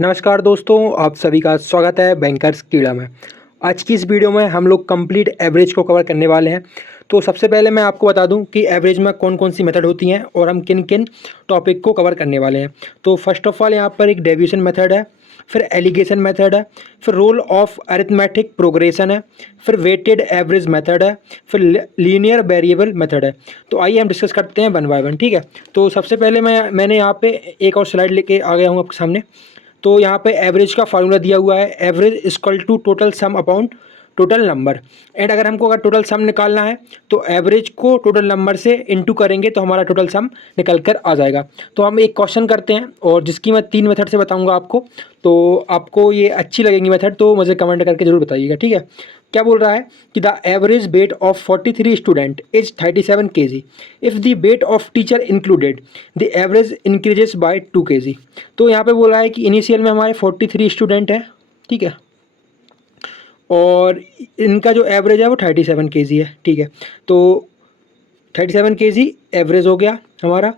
नमस्कार दोस्तों, आप सभी का स्वागत है बैंकर्स कीड़ा में। आज की इस वीडियो में हम लोग कंप्लीट एवरेज को कवर करने वाले हैं। तो सबसे पहले मैं आपको बता दूं कि एवरेज में कौन कौन सी मेथड होती हैं और हम किन किन टॉपिक को कवर करने वाले हैं। तो फर्स्ट ऑफ ऑल यहाँ पर एक डेविएशन मेथड है, फिर एलिगेशन मेथड है, फिर रोल ऑफ अरिथमेटिक प्रोग्रेशन है, फिर वेटेड एवरेज मेथड है, फिर लीनियर वेरिएबल मेथड है। तो आइए हम डिस्कस करते हैं वन बाय वन, ठीक है। तो सबसे पहले मैंने यहाँ पे एक और स्लाइड लेके आ गया हूँ आपके सामने। तो यहाँ पे एवरेज का फार्मूला दिया हुआ है, average equal to total sum upon total number. And अगर हमको टोटल सम निकालना है तो एवरेज को टोटल नंबर से इनटू करेंगे तो हमारा टोटल सम निकल कर आ जाएगा। तो हम एक क्वेश्चन करते हैं और जिसकी मैं 3 मेथड से बताऊंगा आपको। तो आपको ये अच्छी लगेंगी मेथड तो मुझे कमेंट करके जरूर बताइएगा, ठीक है। क्या बोल रहा है कि the average weight of 43 student is 37 kg। If the weight of teacher included the average increases by 2 kg। तो यहाँ पे बोल रहा है कि इनिशियल में हमारे 43 स्टूडेंट हैं, ठीक है, और इनका जो एवरेज है वो 37 kg है, ठीक है। तो 37 kg एवरेज हो गया हमारा,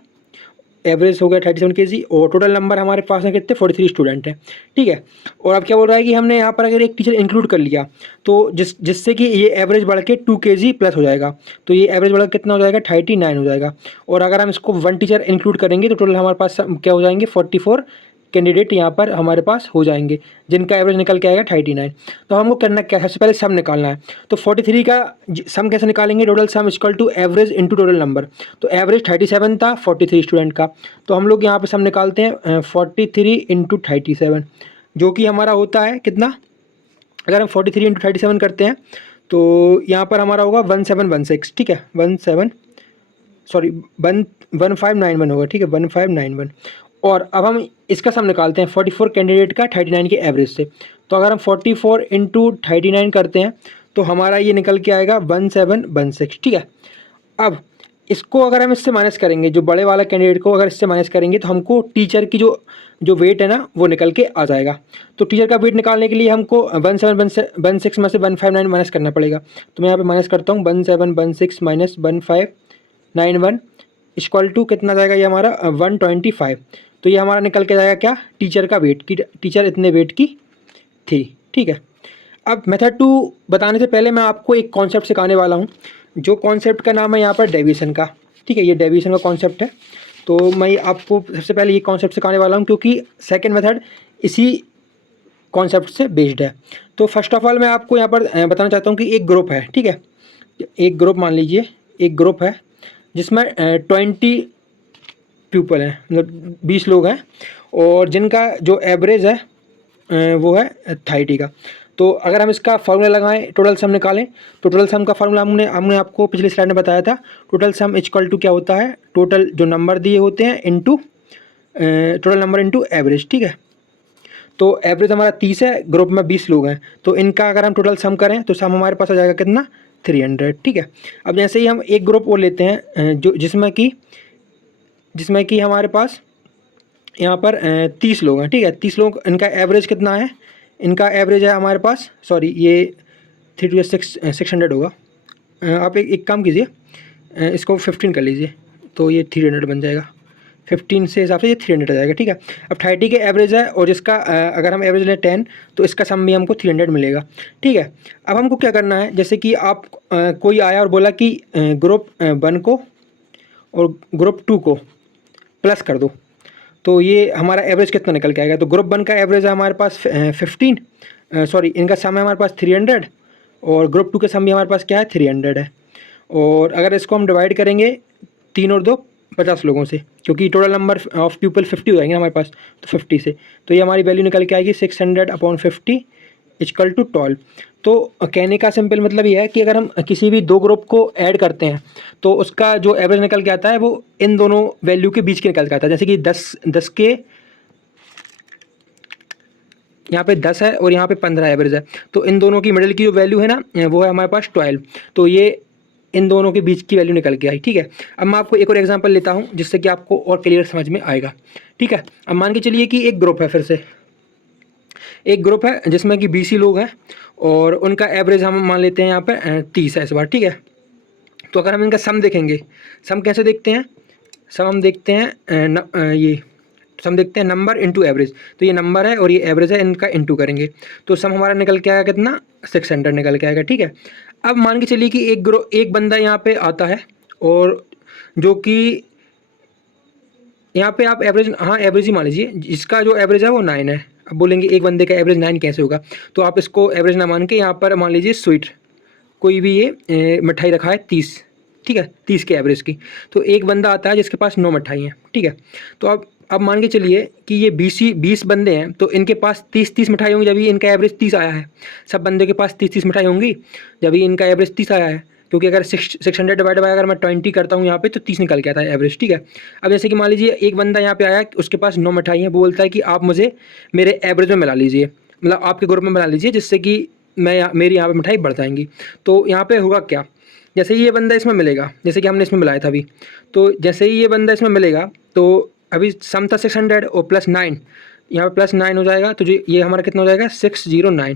एवरेज हो गया 37 kg और टोटल नंबर हमारे पास है कितने, 43 स्टूडेंट हैं, ठीक है। और अब क्या बोल रहा है कि हमने यहाँ पर अगर एक टीचर इंक्लूड कर लिया तो जिससे कि ये एवरेज बढ़ के 2 kg प्लस हो जाएगा। तो ये एवरेज बढ़ के कितना हो जाएगा, 39 हो जाएगा। और अगर हम इसको 1 टीचर इंक्लूड करेंगे तो टोटल हमारे पास क्या हो जाएंगे, 44 कैंडिडेट यहाँ पर हमारे पास हो जाएंगे जिनका एवरेज निकल के आएगा 39। तो हमको करना क्या है, सबसे पहले सम निकालना है। तो 43 का सम कैसे निकालेंगे, total sum equal to average into total number. तो एवरेज 37 था 43 स्टूडेंट का, तो हम लोग यहाँ पे सम निकालते हैं 43 इंटू 37, जो कि हमारा होता है कितना, अगर हम 43 इंटू 37 करते हैं तो यहाँ पर हमारा होगा 1716, ठीक है, 1591 होगा, ठीक है, 1591। और अब हम इसका सम निकालते हैं 44 कैंडिडेट का 39 के एवरेज से। तो अगर हम 44 इंटू 39 करते हैं तो हमारा ये निकल के आएगा 1716, ठीक है। अब इसको अगर हम इससे माइनस करेंगे, जो बड़े वाला कैंडिडेट को अगर इससे माइनस करेंगे तो हमको टीचर की जो वेट है ना वो निकल के आ जाएगा। तो टीचर का वेट निकालने के लिए हमको 1716 में से 159 माइनस करना पड़ेगा। तो मैं यहाँ पे माइनस करता हूँ, 1716 माइनस 1591 इक्वल टू कितना जाएगा, ये हमारा 125। तो ये हमारा निकल के जाएगा क्या, टीचर का वेट, की टीचर इतने वेट की थी, ठीक है। अब मेथड 2 बताने से पहले मैं आपको एक कॉन्सेप्ट सिखाने वाला हूँ, जो कॉन्सेप्ट का नाम है यहाँ पर डेविएशन का, ठीक है। ये डेविएशन का कॉन्सेप्ट है। तो मैं आपको सबसे पहले ये कॉन्सेप्ट सिखाने वाला हूँ क्योंकि सेकंड मेथड इसी कॉन्सेप्ट से बेस्ड है। तो फर्स्ट ऑफ ऑल मैं आपको यहाँ पर बताना चाहता हूँ कि एक ग्रुप है, ठीक है। एक ग्रुप मान लीजिए, एक ग्रुप है जिसमें 20 पीपल हैं, मतलब 20 लोग हैं, और जिनका जो एवरेज है वो है 30 का। तो अगर हम इसका फार्मूला लगाएं, टोटल सम निकालें, तो टोटल सम का फार्मूला हमने आपको पिछले स्लाइड में बताया था। टोटल सम इक्वल टू क्या होता है, टोटल जो नंबर दिए होते हैं into total number into average, ठीक है। तो एवरेज हमारा 30 है, ग्रुप में 20 लोग हैं, तो इनका अगर हम टोटल सम करें तो सम हमारे पास आ जाएगा कितना, 300, ठीक है। अब जैसे ही हम एक ग्रुप वो लेते हैं जो जिसमें कि हमारे पास यहाँ पर 30 लोग हैं, ठीक है। 30 लोग, इनका एवरेज कितना है, इनका एवरेज है हमारे पास, सॉरी ये 3 to 600 होगा। आप एक काम कीजिए, इसको 15 कर लीजिए तो ये 300 बन जाएगा। 15 से हिसाब से ये 300 आ जाएगा, ठीक है। अब 30 के एवरेज है और जिसका अगर हम एवरेज लें 10 तो इसका सम भी हमको 300 मिलेगा, ठीक है। अब हमको क्या करना है, जैसे कि आप कोई आया और बोला कि ग्रुप 1 को और ग्रुप 2 को प्लस कर दो, तो ये हमारा एवरेज कितना निकल के आएगा। तो ग्रुप 1 का एवरेज है हमारे पास 15, सॉरी इनका सम है हमारे पास 300, और ग्रुप 2 का सम भी हमारे पास क्या है, 300 है। और अगर इसको हम डिवाइड करेंगे 3 और 2 50 लोगों से, क्योंकि टोटल नंबर ऑफ पीपल 50 हो जाएंगे हमारे पास, तो 50 से, तो ये हमारी वैल्यू निकल के आएगी 600/50 इक्वल टू 12। तो कहने का सिंपल मतलब ये है कि अगर हम किसी भी दो ग्रुप को ऐड करते हैं तो उसका जो एवरेज निकल के आता है वो इन दोनों वैल्यू के बीच के निकल के आता है। जैसे कि 10 के यहाँ पे 10 है और यहाँ पे 15 एवरेज है, तो इन दोनों की मिडिल की जो वैल्यू है ना वो है हमारे पास 12। तो ये इन दोनों के बीच की वैल्यू निकल के आई, ठीक है। अब मैं आपको एक और एग्जांपल लेता हूँ जिससे कि आपको और क्लियर समझ में आएगा, ठीक है। अब मान के चलिए कि एक ग्रुप है, फिर से एक ग्रुप है जिसमें कि 20 लोग हैं और उनका एवरेज हम मान लेते हैं यहाँ पे 30 है इस बार, ठीक है। तो अगर हम इनका सम देखेंगे, सम कैसे देखते हैं, सम हम देखते हैं ये सम देखते हैं नंबर इंटू एवरेज, तो ये नंबर है और ये एवरेज है, इनका इंटू करेंगे तो सम हमारा निकल के आएगा कितना, 600 निकल के आएगा। ठीक है, अब मान के चलिए कि एक बंदा यहाँ पे आता है और जो कि यहाँ पे आप एवरेज, हाँ एवरेज ही मान लीजिए, जिसका जो एवरेज है वो 9 है। अब बोलेंगे एक बंदे का एवरेज 9 कैसे होगा, तो आप इसको एवरेज ना मान के यहाँ पर मान लीजिए स्वीट कोई भी ये मिठाई रखा है 30, ठीक है, 30 के एवरेज की, तो एक बंदा आता है जिसके पास 9 मिठाई हैं। ठीक है, तो अब मान के चलिए कि ये 20 बंदे हैं, तो इनके पास 30 मिठाई होंगी, जब ही इनका एवरेज 30 आया है। सब बंदे के पास 30 मिठाई होंगी जब ही इनका एवरेज 30 आया है, क्योंकि अगर 600 डिवाइड बाय अगर मैं 20 करता हूँ यहाँ पे तो 30 निकल के आता है एवरेज। ठीक है, अब जैसे कि मान लीजिए एक बंदा यहाँ पे आया, उसके पास 9 मिठाई है, वो बोलता है कि आप मुझे मेरे एवरेज में मिला लीजिए, मतलब आपके ग्रुप में मिला लीजिए, जिससे कि मेरी यहाँ पे मिठाई बढ़ जाएंगी। तो यहाँ पे होगा क्या, जैसे ही ये बंदा इसमें मिलेगा, जैसे कि हमने इसमें मिलाया था अभी, तो जैसे ही ये बंदा इसमें मिलेगा तो अभी सम था 600 और प्लस 9, यहाँ पे प्लस 9 हो जाएगा, तो जो ये हमारा कितना हो जाएगा 609,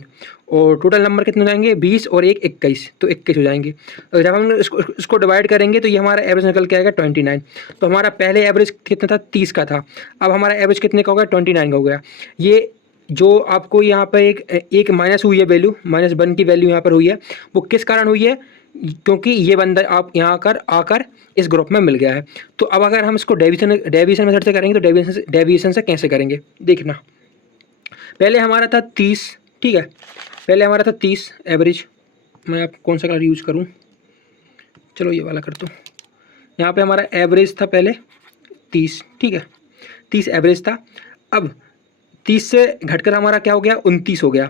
और टोटल नंबर कितने हो जाएंगे 20 और 1 21, तो 21 हो जाएंगे। और जब हम इसको डिवाइड करेंगे तो ये हमारा एवरेज निकल के आएगा 29। तो हमारा पहले एवरेज कितना था 30 का था, अब हमारा एवरेज कितने का हो गया 29 का हो गया। ये जो आपको यहाँ पर एक माइनस हुई है वैल्यू, -1 की वैल्यू यहाँ पर हुई है, वो किस कारण हुई है, क्योंकि ये बंदा आप यहाँ आकर इस ग्रुप में मिल गया है। तो अब अगर हम इसको डेविएशन मेथड से करेंगे तो डेविएशन से कैसे करेंगे देखना। पहले हमारा था 30, ठीक है, पहले हमारा था 30 एवरेज, मैं आप कौन सा कलर यूज़ करूँ, चलो ये वाला कर दो। यहाँ पे हमारा एवरेज था पहले 30, ठीक है, 30 एवरेज था। अब 30 से घटकर हमारा क्या हो गया 29 हो गया,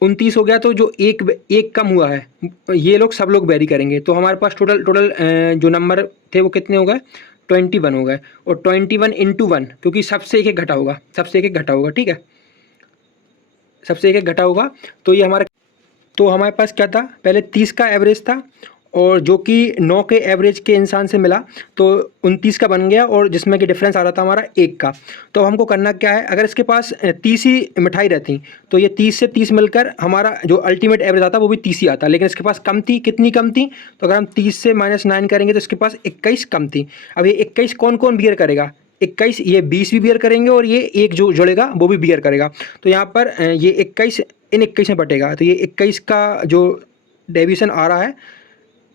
29 हो गया, तो जो एक कम हुआ है, ये लोग सब लोग वेरी करेंगे, तो हमारे पास टोटल जो नंबर थे वो कितने हो गए 21 हो गए, और 21 इंटू 1, क्योंकि सबसे एक घटा होगा, सबसे एक घटा होगा, ठीक है, सबसे एक घटा होगा, तो ये हमारा, तो हमारे पास क्या था पहले 30 का एवरेज था, और जो कि 9 के एवरेज के इंसान से मिला तो 29 का बन गया, और जिसमें कि डिफरेंस आ रहा था हमारा 1 का। तो हमको करना क्या है, अगर इसके पास 30 ही मिठाई रहती तो ये 30 से 30 मिलकर हमारा जो अल्टीमेट एवरेज आता वो भी 30 ही आता, लेकिन इसके पास कम थी, कितनी कम थी, तो अगर हम 30 से -9 करेंगे तो इसके पास 21 कम थी। अब ये 21 कौन कौन बियर करेगा, 21 ये 20 भी बियर करेंगे, और ये एक जो जुड़ेगा वो भी बियर करेगा। तो यहाँ पर ये 21 इन 21 में बटेगा, तो ये 21 का जो डेविएशन आ रहा है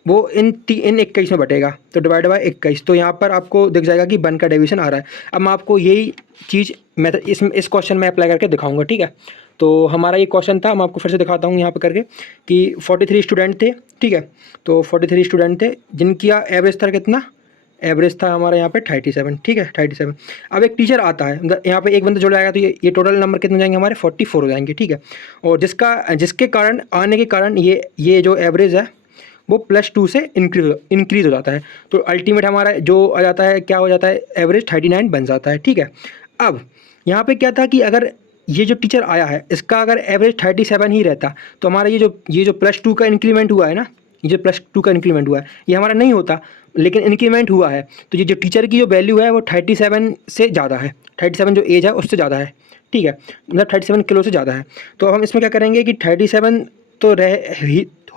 वो इन 21 में बटेगा, तो डिवाइड बाय 21, तो यहाँ पर आपको दिख जाएगा कि 1 का डेविएशन आ रहा है। अब मैं आपको यही चीज़ मेथड इस क्वेश्चन में अप्लाई करके दिखाऊंगा, ठीक है। तो हमारा ये क्वेश्चन था, मैं आपको फिर से दिखाता हूँ यहाँ पर करके कि 43 स्टूडेंट थे, ठीक है, तो 43 स्टूडेंट थे जिनकी एवरेज था कितना, एवरेज था हमारा यहाँ पे 37, ठीक है 37। अब एक टीचर आता है, मतलब यहाँ पे एक बंदा जुड़ जाएगा, तो ये टोटल नंबर कितने हो जाएंगे हमारे 44 हो जाएंगे, ठीक है, और जिसके कारण आने के कारण ये जो एवरेज है वो +2 से इंक्रीज़ हो जाता है, तो अल्टीमेट हमारा जो आ जाता है क्या हो जाता है एवरेज 39 बन जाता है, ठीक है। अब यहाँ पे क्या था कि अगर ये जो टीचर आया है इसका अगर एवरेज 37 ही रहता तो हमारा ये जो +2 का इंक्रीमेंट हुआ है ना, ये जो +2 का इंक्रीमेंट हुआ है ये हमारा नहीं होता, लेकिन इंक्रीमेंट हुआ है, तो ये जो टीचर की जो वैल्यू है वो 37 से ज़्यादा है, 37 जो एज है उससे ज़्यादा है, ठीक है, मतलब 37 किलो से ज़्यादा है। तो अब हम इसमें क्या करेंगे कि 37 तो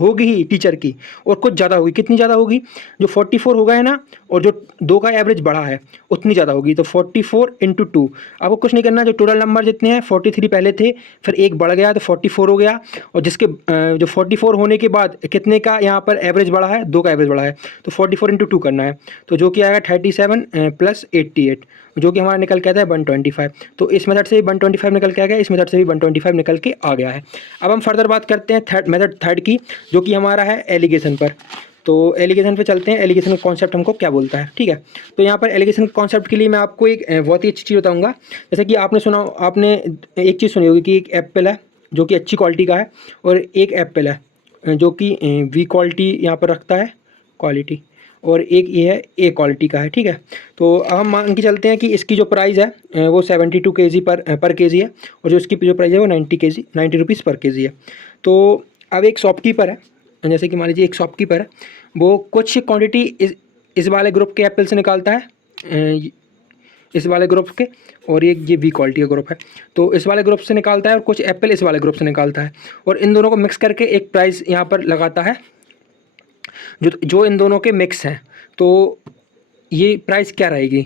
होगी ही टीचर की, और कुछ ज़्यादा होगी, कितनी ज़्यादा होगी, जो 44 हो गए ना, और जो 2 का एवरेज बढ़ा है उतनी ज़्यादा होगी, तो 44 × 2। आपको कुछ नहीं करना, जो टोटल नंबर जितने हैं 43 पहले थे, फिर एक बढ़ गया तो 44 हो गया, और जिसके जो 44 होने के बाद कितने का यहाँ पर एवरेज बढ़ा है, 2 का एवरेज बढ़ा है, तो 44 × 2 करना है, तो जो कि आएगा 37 + 88, जो कि हमारा निकल के आता है 125। तो इस मेथड से भी 125 निकल के आ गया, इस मेथड से भी 125 निकल के आ गया है। अब हम फर्दर बात करते हैं मेथड थर्ड की, जो कि हमारा है एलिगेशन पर। तो एलिगेशन पे चलते हैं, एलिगेशन का कॉन्सेप्ट हमको क्या बोलता है, ठीक है। तो यहाँ पर एलिगेशन कॉन्सेप्ट के लिए मैं आपको एक बहुत ही अच्छी चीज़ बताऊँगा। जैसे कि आपने एक चीज़ सुनी होगी कि एक एप्पल है जो कि अच्छी क्वालिटी का है, और एक एप्पल है जो कि वी क्वालिटी यहाँ पर रखता है क्वालिटी, और एक ये है ए क्वालिटी का है, ठीक है। तो अब हम मान के चलते हैं कि इसकी जो प्राइस है वो 72 kg पर केजी है, और जो इसकी जो प्राइस है वो 90 रुपीज़ पर केजी है। तो अब एक शॉपकीपर है, जैसे कि मान लीजिए एक शॉपकीपर है, वो कुछ क्वांटिटी इस वाले ग्रुप के एप्पल से निकालता है, इस वाले ग्रुप के, और ये वी क्वालिटी का ग्रुप है, तो इस वाले ग्रुप से निकालता है, और कुछ एप्पल इस वाले ग्रुप से निकालता है, और इन दोनों को मिक्स करके एक प्राइस यहाँ पर लगाता है जो इन दोनों के मिक्स हैं। तो ये प्राइस क्या रहेगी,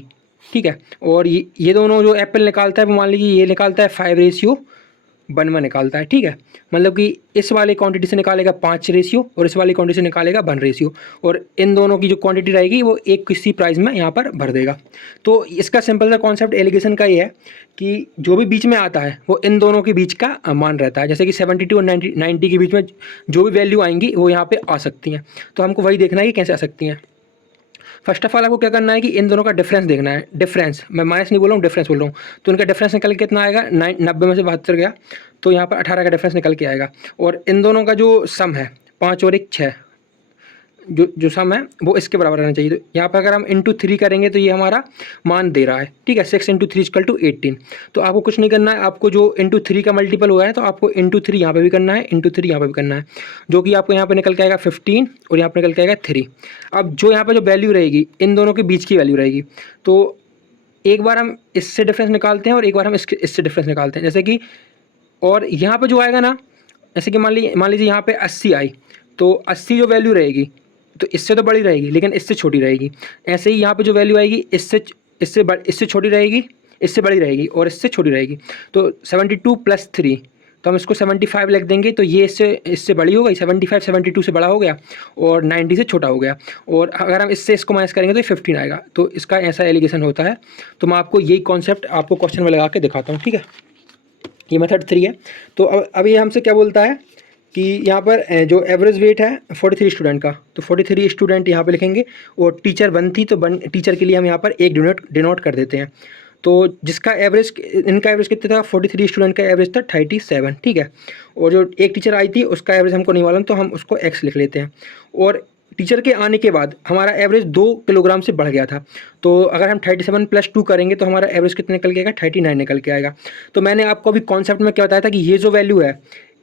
ठीक है। और ये दोनों जो एप्पल निकालता है वो मान लीजिए ये निकालता है 5:1 में निकालता है, ठीक है। मतलब कि इस वाली क्वांटिटी से निकालेगा 5 रेशियो और इस वाली क्वांटिटी से निकालेगा 1 रेशियो, और इन दोनों की जो क्वांटिटी रहेगी वो एक किसी प्राइस में यहाँ पर भर देगा। तो इसका सिंपल सा कॉन्सेप्ट एलिगेशन का ये है कि जो भी बीच में आता है वो इन दोनों के बीच का मान रहता है। जैसे कि 72 और 90 के बीच में जो भी वैल्यू आएंगी वो यहाँ पे आ सकती हैं। तो हमको वही देखना है कि कैसे आ सकती हैं। फर्स्ट ऑफ ऑल आपको क्या करना है कि इन दोनों का डिफरेंस देखना है। डिफरेंस, मैं माइनस नहीं बोल रहा हूँ, डिफरेंस बोल रहा हूँ। तो इनका डिफरेंस निकल के कितना आएगा, 90 में से 72 गया तो यहाँ पर 18 का डिफरेंस निकल के आएगा। और इन दोनों का जो सम है 5 और 1 6, जो सम है वो इसके बराबर रहना चाहिए। तो यहाँ पर अगर हम इंटू 3 करेंगे तो ये हमारा मान दे रहा है, ठीक है। 6 × 3 = 18। तो आपको कुछ नहीं करना है, आपको जो इंटू 3 का मल्टीपल हुआ है तो आपको इंटू 3 यहाँ पर भी करना है, इंटू 3 यहाँ पर भी करना है, जो कि आपको यहाँ पर निकल के आएगा 15 और यहाँ पर निकल के आएगा 3। अब जो यहाँ पर जो वैल्यू रहेगी इन दोनों के बीच की वैल्यू रहेगी। तो एक बार हम इससे डिफरेंस निकालते हैं और एक बार हम इससे डिफरेंस निकालते हैं। जैसे कि और यहाँ पर जो आएगा ना, जैसे कि मान लीजिए यहाँ पे 80 आई, तो 80 जो वैल्यू रहेगी तो इससे तो बड़ी रहेगी लेकिन इससे छोटी रहेगी। ऐसे ही यहाँ पे जो वैल्यू आएगी इससे छोटी रहेगी, इससे बड़ी रहेगी और इससे छोटी रहेगी। तो 72 + 3, तो हम इसको 75 लिख देंगे। तो ये इससे बड़ी हो गई, 75 72 से बड़ा हो गया और 90 से छोटा हो गया। और अगर हम इसको माइनस करेंगे तो ये 15 आएगा। तो इसका ऐसा एलिगेशन होता है। तो मैं आपको यही कॉन्सेप्ट आपको क्वेश्चन में लगा के दिखाता हूँ, ठीक है। ये मेथड 3 है। तो अब ये हमसे क्या बोलता है कि यहाँ पर जो एवरेज वेट है 43 स्टूडेंट का, तो 43 स्टूडेंट यहाँ पे लिखेंगे। और टीचर 1 थी तो टीचर के लिए हम यहाँ पर 1 डिनोट कर देते हैं। तो जिसका एवरेज, इनका एवरेज कितना था, 43 स्टूडेंट का एवरेज था 37, ठीक है। और जो एक टीचर आई थी उसका एवरेज हमको नहीं मालूम तो हम उसको x लिख लेते हैं। और टीचर के आने के बाद हमारा एवरेज 2 किलोग्राम से बढ़ गया था। तो अगर हम 37 + 2 करेंगे तो हमारा एवरेज कितना निकल के आएगा, 39 निकल के आएगा। तो मैंने आपको अभी कॉन्सेप्ट में क्या बताया था कि ये जो वैल्यू है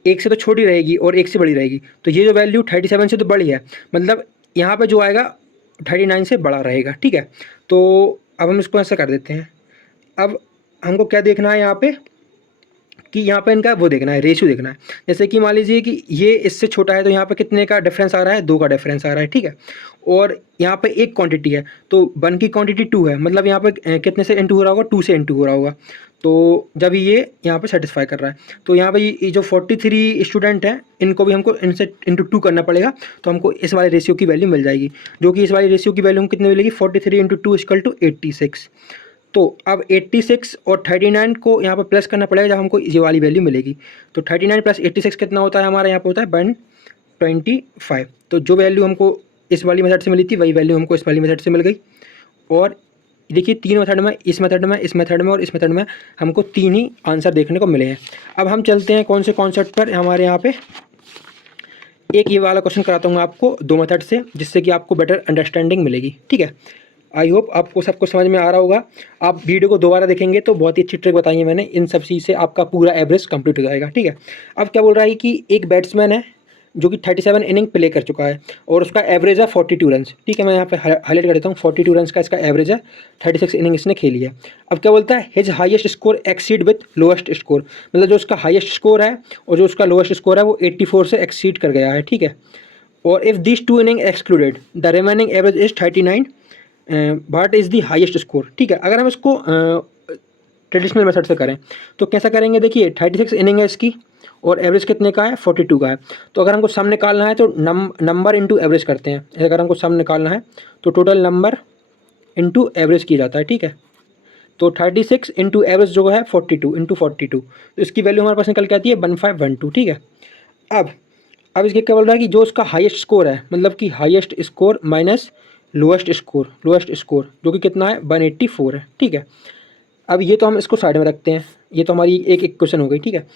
1 से तो छोटी रहेगी और 1 से बड़ी रहेगी। तो ये जो वैल्यू 37 से तो बड़ी है, मतलब यहाँ पे जो आएगा 39 से बड़ा रहेगा, ठीक है। तो अब हम इसको ऐसा कर देते हैं। अब हमको क्या देखना है यहाँ पे कि यहाँ पे इनका वो देखना है, रेशियो देखना है। जैसे कि मान लीजिए कि ये इससे छोटा है तो यहाँ पे कितने का डिफरेंस आ रहा है, 2 का डिफरेंस आ रहा है, ठीक है। और यहाँ पे एक क्वांटिटी है तो 1 की क्वांटिटी 2 है, मतलब यहाँ पे कितने से इंटू हो रहा होगा, 2 से इंटू हो रहा होगा। तो जब ये यहाँ पे सेटिस्फाई कर रहा है तो यहाँ पे ये जो 43 स्टूडेंट हैं इनको भी हमको इनसे इंटू 2 करना पड़ेगा। तो हमको इस वाले रेशियो की वैल्यू मिल जाएगी, जो कि इस वाली रेशियो की वैल्यू हमको कितनी मिलेगी, 43 × 2 = 86। तो अब 86 और 39 को यहाँ पर प्लस करना पड़ेगा जब हमको ये वाली वैल्यू मिलेगी। तो 39 + 86 कितना होता है हमारा, यहाँ पर होता है 125। तो जो वैल्यू हमको इस वाली मेथड से मिली थी वही वैल्यू हमको इस वाली मेथड से मिल गई। और देखिए 3 मेथड में, इस मेथड में, इस मेथड में और इस मेथड में हमको 3 ही आंसर देखने को मिले हैं। अब हम चलते हैं कौन से कॉन्सेप्ट पर, हमारे यहाँ पे एक ये वाला क्वेश्चन कराता हूँ आपको 2 मेथड से, जिससे कि आपको बेटर अंडरस्टैंडिंग मिलेगी, ठीक है। आई होप आपको सबको समझ में आ रहा होगा। आप वीडियो को दोबारा देखेंगे तो बहुत ही अच्छी ट्रिक बताई है मैंने, इन सब चीज़ से आपका पूरा एवरेज कंप्लीट हो जाएगा, ठीक है। अब क्या बोल रहा है कि एक बैट्समैन है जो कि 37 इनिंग प्ले कर चुका है और उसका एवरेज है 42 रन, ठीक है। मैं यहाँ पे हाईलाइट कर देता हूँ, 42 रन का इसका एवरेज है, 36 इनिंग इसने खेली है। अब क्या बोलता है, his highest score exceed with lowest score, मतलब जो उसका हाईएस्ट स्कोर है और जो उसका लोएस्ट स्कोर है वो 84 से एक्सीड कर गया है, ठीक है। और if this 2 inning excluded the remaining average is 39 but is the highest score, ठीक है। अगर हम इसको ट्रेडिशनल मेथड से करें तो कैसा करेंगे, देखिए 36 इनिंग है इसकी और एवरेज कितने का है, 42 का है। तो अगर हमको सम निकालना है तो नंबर इंटू एवरेज करते हैं। अगर हमको सम निकालना है तो टोटल नंबर इंटू एवरेज किया जाता है, ठीक है। तो 36 इंटू एवरेज जो है 42 इंटू 42, तो इसकी वैल्यू हमारे पास निकल के आती है 1512, ठीक है। अब इसके क्या बोल रहा है कि जो उसका हाईएस्ट स्कोर है, मतलब कि highest score minus lowest score जो कि कितना है 184 है, ठीक है। अब ये तो हम इसको साइड में रखते हैं, ये तो हमारी एक इक्वेशन हो गई, ठीक है।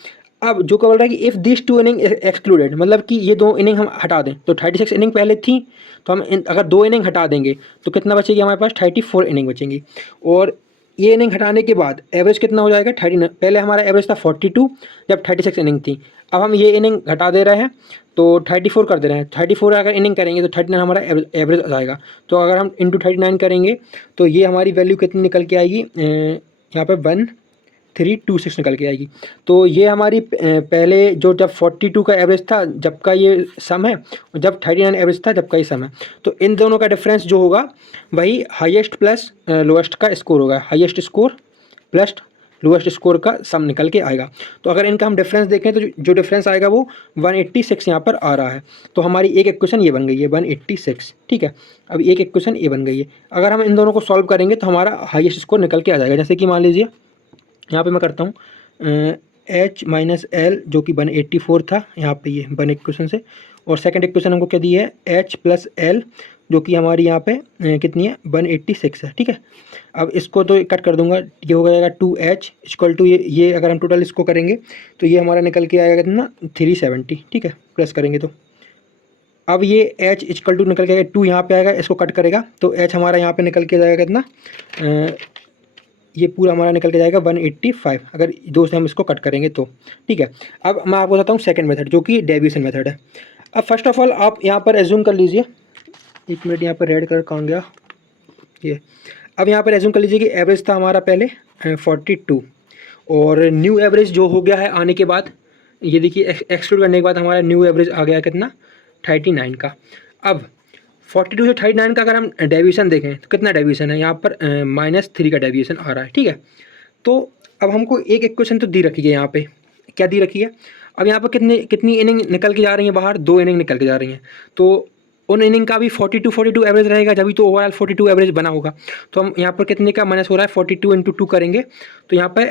अब जो क्या बोल रहा है कि इफ़ दिस 2 इनिंग एक्सक्लूडेड, मतलब कि ये 2 इनिंग हम हटा दें। तो 36 इनिंग पहले थी तो हम अगर 2 इनिंग हटा देंगे तो कितना बचेगी हमारे पास, 34 इनिंग बचेंगी। और ये इनिंग हटाने के बाद एवरेज कितना हो जाएगा, 39। पहले हमारा एवरेज था 42 जब 36 इनिंग थी। अब हम ये इनिंग घटा दे रहे हैं तो 34 कर दे रहे हैं। 34 अगर इनिंग करेंगे तो 39 हमारा एवरेज आ जाएगा। तो अगर हम इंटू 39 करेंगे तो ये हमारी वैल्यू कितनी निकल के आएगी, यहाँ पे 326 निकल के आएगी। तो ये हमारी पहले जो जब 42 का एवरेज था जब का ये सम है, और जब 39 एवरेज था जब का ये सम है, तो इन दोनों का डिफरेंस जो होगा वही हाईएस्ट प्लस लोएस्ट का स्कोर होगा, highest score plus lowest score का सम निकल के आएगा। तो अगर इनका हम डिफरेंस देखें तो जो डिफरेंस आएगा वो 186 यहाँ पर आ रहा है। तो हमारी एक इक्वेशन ये बन गई है 186, ठीक है। अब एक इक्वेशन ये बन गई है। अगर हम इन दोनों को सॉल्व करेंगे तो हमारा हाईएस्ट स्कोर निकल के आ जाएगा। जैसे कि मान लीजिए यहाँ पे मैं करता हूँ H माइनस एल जो कि 184 था यहाँ पे ये वन इक्वेशन से, और सेकंड इक्वेशन हमको क्या दी है H प्लस एल जो कि हमारी यहाँ पे कितनी है 186 है, ठीक है। अब इसको तो कट कर दूंगा, ये हो जाएगा 2H इक्वल टू ये अगर हम टोटल इसको करेंगे तो ये हमारा निकल के आएगा कितना 370, ठीक है। प्लस करेंगे तो अब ये H इक्वल टू निकल के आएगा 2 यहाँ पे आएगा, इसको कट करेगा तो H हमारा यहाँ पे निकल के जाएगा कितना ये पूरा हमारा निकल के जाएगा 185 अगर दो से हम इसको कट करेंगे तो, ठीक है। अब मैं आपको बताता हूँ सेकंड मेथड जो कि डेविएशन मेथड है। अब फर्स्ट ऑफ ऑल आप यहाँ पर एज्यूम कर लीजिए, एक मिनट यहाँ पर रेड कलर कहाँ गया ये। अब यहाँ पर एज्यूम कर लीजिए कि एवरेज था हमारा पहले 42 और न्यू एवरेज जो हो गया है आने के बाद, ये देखिए एक्सक्लूड करने के बाद हमारा न्यू एवरेज आ गया कितना 39 का। अब 42 से 39 का अगर हम डेविएशन देखें तो कितना डेविएशन है यहाँ पर -3 का डेविएशन आ रहा है, ठीक है। तो अब हमको एक इक्वेशन तो दी रखी है यहाँ पे, क्या दी रखी है। अब यहाँ पर कितनी इनिंग निकल के जा रही है बाहर, 2 इनिंग निकल के जा रही हैं। तो उन इनिंग का भी 42 एवरेज रहेगा जब भी तो ओवरऑल 42 एवरेज बना होगा। तो हम यहाँ पर कितने का माइनस हो रहा है 42 × 2 करेंगे तो यहाँ पर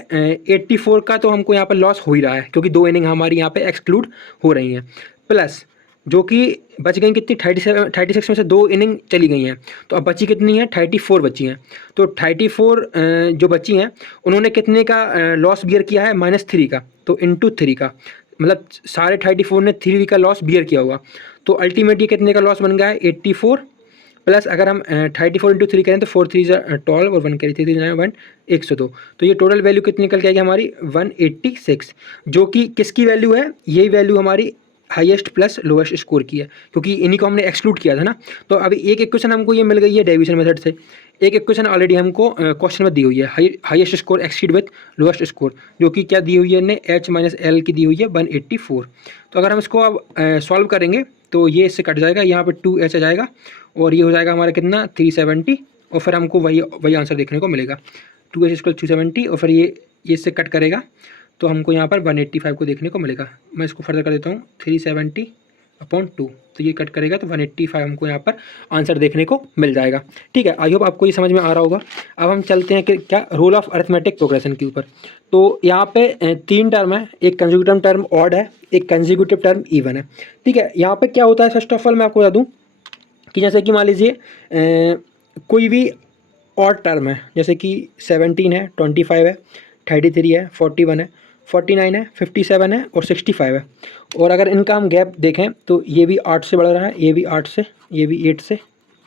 84 का तो हमको यहाँ पर लॉस हो ही रहा है क्योंकि 2 इनिंग हमारी यहाँ पे एक्सक्लूड हो रही हैं, प्लस जो कि बच गई कितनी 36 में से 2 इनिंग चली गई हैं। तो अब बची कितनी है 34 बची हैं। तो 34 जो बची हैं उन्होंने कितने का लॉस बियर किया है -3 का, तो इंटू 3 का, मतलब सारे 34 ने 3 का लॉस बियर किया होगा। तो अल्टीमेटली कितने का लॉस बन गया है 84, प्लस अगर हम 34 × 3 करें तो 4 3 12 और 1 करें 3 3 1 102। तो ये टोटल वैल्यू कितनी निकल के आएगी हमारी 186, जो कि किसकी वैल्यू है, यही वैल्यू हमारी हाईएस्ट प्लस लोएस्ट स्कोर की है क्योंकि इन्हीं को हमने एक्सक्लूड किया था ना। तो अभी एक इक्वेशन हमको ये मिल गई है डेविएशन मेथड से, एक इक्वेशन ऑलरेडी हमको क्वेश्चन में दी हुई है highest score exceed with lowest score, जो कि क्या दी हुई है ने H माइनस एल की दी हुई है 184। तो अगर हम इसको अब सॉल्व करेंगे तो ये इससे कट जाएगा, यहाँ पर 2H आ जाएगा और ये हो जाएगा हमारा कितना 370 और फिर हमको वही आंसर देखने को मिलेगा 2H इक्वल 370 और फिर ये इससे कट करेगा तो हमको यहाँ पर 185 को देखने को मिलेगा। मैं इसको फर्दर कर देता हूँ 370/2, तो ये कट करेगा तो 185 हमको यहाँ पर आंसर देखने को मिल जाएगा, ठीक है। आई होप आपको ये समझ में आ रहा होगा। अब हम चलते हैं कि क्या रूल ऑफ अरिथमेटिक प्रोग्रेशन के ऊपर। तो यहाँ पे 3 टर्म है, एक कंसेक्यूटिव टर्म ऑड है, एक कंसेक्यूटिव टर्म इवन है, ठीक है। यहाँ पे क्या होता है फर्स्ट ऑफ ऑल मैं आपको बता दूँ कि जैसे कि मान लीजिए कोई भी ऑड टर्म है, जैसे कि 17 है, 25 है, 33 है, 41 है, 49 है, 57 है और 65 है। और अगर इनका हम गैप देखें तो ये भी 8 से बढ़ रहा है, ये भी 8 से, ये भी 8 से,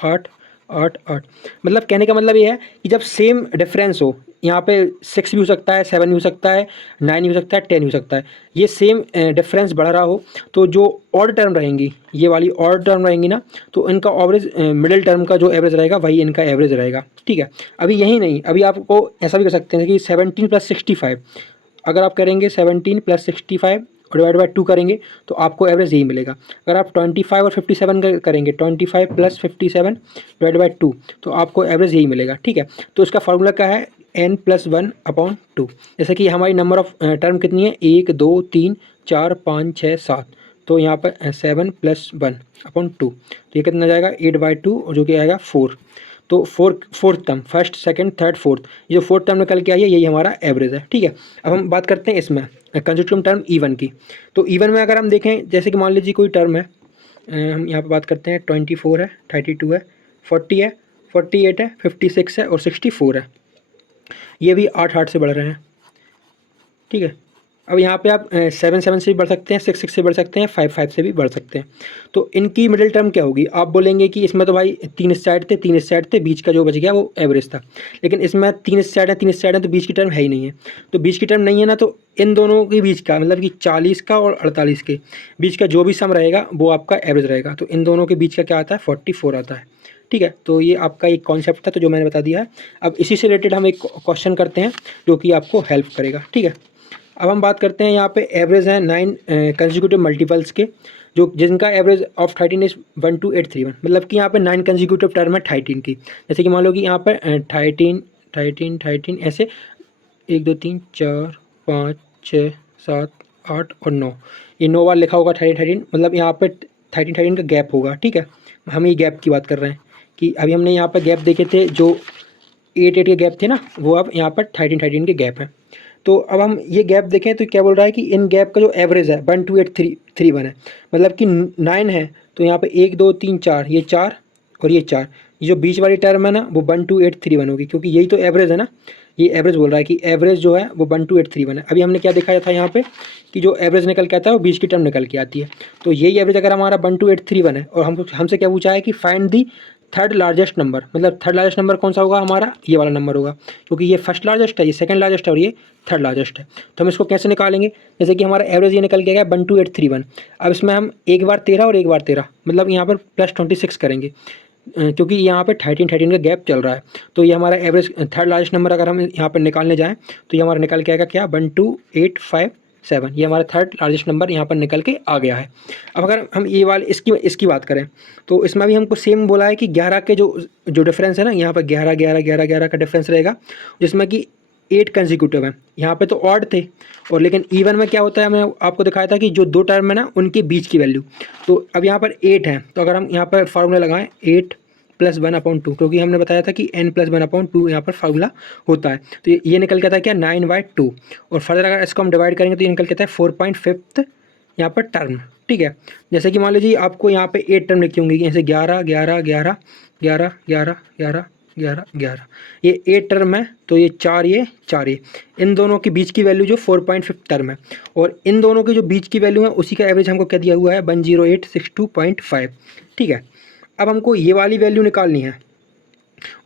8 8 8, मतलब कहने का मतलब ये है कि जब सेम डिफरेंस हो, यहाँ पे 6 भी हो सकता है, 7 भी हो सकता है, 9 भी हो सकता है, 10 भी हो सकता है, ये सेम डिफरेंस बढ़ रहा हो तो जो ऑड टर्म रहेंगी, ये वाली ऑड टर्म रहेंगी ना, तो इनका एवरेज मिडिल टर्म का जो एवरेज रहेगा वही इनका एवरेज रहेगा, ठीक है। अभी यही नहीं, अभी आपको ऐसा भी कर सकते हैं कि 17 + 65 अगर आप करेंगे 17 + 65 और डिवाइड बाय 2 करेंगे तो आपको एवरेज यही मिलेगा। अगर आप 25 और 57 करेंगे 25 + 57 डिवाइड बाय 2 तो आपको एवरेज यही मिलेगा, ठीक है। तो इसका फार्मूला क्या है n+1/2। जैसे कि हमारी नंबर ऑफ टर्म कितनी है 1 2 3 4 5 6 7, तो यहाँ पर 7 + 1/2 तो ये कितना जाएगा 8/2 और जो कि आएगा 4। तो fourth term, first second third fourth, ये जो फोर्थ टर्म निकल के आई है यही हमारा एवरेज है, ठीक है। अब हम बात करते हैं इसमें कंसेक्यूटिव टर्म इवन की। तो इवन में अगर हम देखें जैसे कि मान लीजिए कोई टर्म है, हम यहाँ पे बात करते हैं 24 है, 32 है, 40 है, 48 है, 56 है और 64 है, ये भी 8 8 से बढ़ रहे हैं, ठीक है। अब यहाँ पे आप 7 7 से भी बढ़ सकते हैं, 6 6 से बढ़ सकते हैं, 5 5 से भी बढ़ सकते हैं। तो इनकी मिडिल टर्म क्या होगी, आप बोलेंगे कि इसमें तो भाई 3 इस साइड थे, 3 इस साइड थे, बीच का जो बच गया वो एवरेज था। लेकिन इसमें 3 इस साइड है, 3 इस साइड है, तो बीच की टर्म है ही नहीं है। तो बीच की टर्म नहीं है ना, तो इन दोनों के बीच का मतलब कि 40 का और 48 के बीच का जो भी सम रहेगा वो आपका एवरेज रहेगा। तो इन दोनों के बीच का क्या आता है 44 आता है, ठीक है। तो ये आपका एक कॉन्सेप्ट था तो जो मैंने बता दिया है। अब इसी से रिलेटेड हम एक क्वेश्चन करते हैं जो कि आपको हेल्प करेगा, ठीक है। अब हम बात करते हैं यहाँ पे एवरेज है 9 कंसेक्यूटिव मल्टीपल्स के, जो जिनका एवरेज ऑफ 13 इज 12831, मतलब कि यहाँ पे 9 कंसेक्यूटिव टर्म है 13 की। जैसे कि मान लो कि यहाँ पे 13 ऐसे 1 2 3 4 5 6 7 8 और 9, ये 9 बार लिखा होगा 13 मतलब यहाँ पे 13 का गैप होगा, ठीक है। हम ये गैप की बात कर रहे हैं कि अभी हमने यहाँ पर गैप देखे थे जो 8 के गैप थे ना, वो अब यहाँ पर 13 के गैप हैं। तो अब हम ये गैप देखें तो क्या बोल रहा है कि इन गैप का जो एवरेज है 12831 है, मतलब कि 9 है तो यहाँ पे 1 2 3 4, ये 4 और ये 4, ये जो बीच वाली टर्म है ना वो 12831 होगी, क्योंकि यही तो एवरेज है ना। ये एवरेज बोल रहा है कि एवरेज जो है वो 12831 है। अभी हमने क्या दिखाया था यहाँ पे कि जो एवरेज निकल के आता है वो बीच की टर्म निकल के आती है। तो यही एवरेज अगर हमारा 12831 है और हमसे क्या पूछा है कि find the third largest number, मतलब थर्ड लार्जेस्ट नंबर कौन सा होगा हमारा, ये वाला नंबर होगा, क्योंकि ये फर्स्ट लार्जेस्ट है, ये सेकंड लार्जेस्ट है और ये थर्ड लार्जेस्ट है। तो हम इसको कैसे निकालेंगे, जैसे कि हमारा एवरेज ये निकल के गया 12831। अब इसमें हम एक बार 13 और एक बार 13, मतलब यहाँ पर +26 करेंगे, क्योंकि यहाँ पे 13 का गैप चल रहा है। तो ये हमारा एवरेज थर्ड लार्जेस्ट नंबर अगर हम यहाँ पर निकालने जाएँ तो ये हमारा निकल के आएगा क्या, 12857, ये हमारा थर्ड लार्जेस्ट नंबर यहाँ पर निकल के आ गया है। अब अगर हम ये वाले इसकी बात करें तो इसमें भी हमको सेम बोला है कि 11 के जो डिफरेंस है ना, यहाँ पर 11 का डिफरेंस रहेगा, जिसमें कि 8 कंसेक्यूटिव हैं। यहाँ पे तो ऑड थे, और लेकिन इवन में क्या होता है, मैंने आपको दिखाया था कि जो दो टर्म है ना उनके बीच की वैल्यू। तो अब यहाँ पर 8 है, तो अगर हम यहाँ पर फार्मूला लगाएं 8 + 1/2, क्योंकि हमने बताया था कि n + 1/2 यहाँ पर फार्मूला होता है। तो ये निकल के आता है क्या, 9/2, और फर्दर अगर इसको हम डिवाइड करेंगे तो ये निकल के आता है 4.5 यहाँ पर टर्म, ठीक है। जैसे कि मान लीजिए आपको यहाँ पे 8 टर्म लिखी होंगी, जैसे 11 11 11 11 11 11 11 11, ये 8 टर्म है, तो ये 4 ये इन दोनों के बीच की वैल्यू जो 4.5 टर्म है, और इन दोनों के जो बीच की वैल्यू है उसी का एवरेज हमको क्या दिया हुआ है, 10862.5, ठीक है। अब हमको ये वाली वैल्यू निकालनी है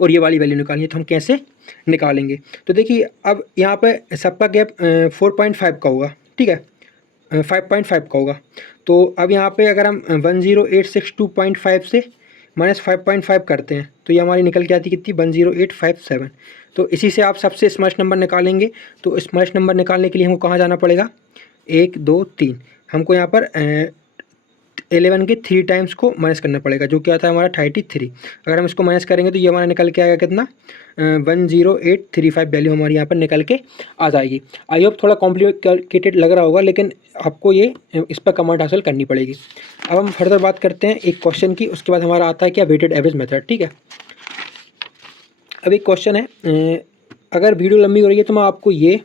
और ये वाली वैल्यू निकालनी है, तो हम कैसे निकालेंगे, तो देखिए अब यहाँ पे सबका गैप 4.5 का होगा, ठीक है, 5.5 का होगा। तो अब यहाँ पे अगर हम 10862.5 से -5.5 करते हैं तो ये हमारी निकल के आती कितनी, 10857। तो इसी से आप सबसे स्मॉलेस्ट नंबर निकालेंगे। तो स्मॉलेस्ट नंबर निकालने के लिए हमको कहाँ जाना पड़ेगा, 1 2 3, हमको यहाँ पर 11 के 3 टाइम्स को माइनस करना पड़ेगा, जो क्या आता है हमारा 33। अगर हम इसको माइनस करेंगे तो ये हमारा निकल के आएगा कितना, 10835 वैल्यू हमारी यहाँ पर निकल के आ जाएगी। आई होप थोड़ा कॉम्प्लिकेटेड लग रहा होगा, लेकिन आपको ये इस पर कमांड हासिल करनी पड़ेगी। अब हम फर्दर बात करते हैं एक क्वेश्चन की, उसके बाद हमारा आता है क्या, वेटेड एवरेज मेथड, ठीक है। अब एक क्वेश्चन है, अगर वीडियो लंबी हो रही है तो मैं आपको ये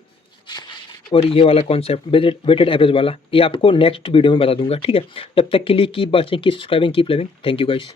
और ये वाला कॉन्सेप्ट वेटेड एवरेज वाला ये आपको नेक्स्ट वीडियो में बता दूंगा, ठीक है। जब तक के लिए keep watching, keep subscribing, keep loving, thank you guys.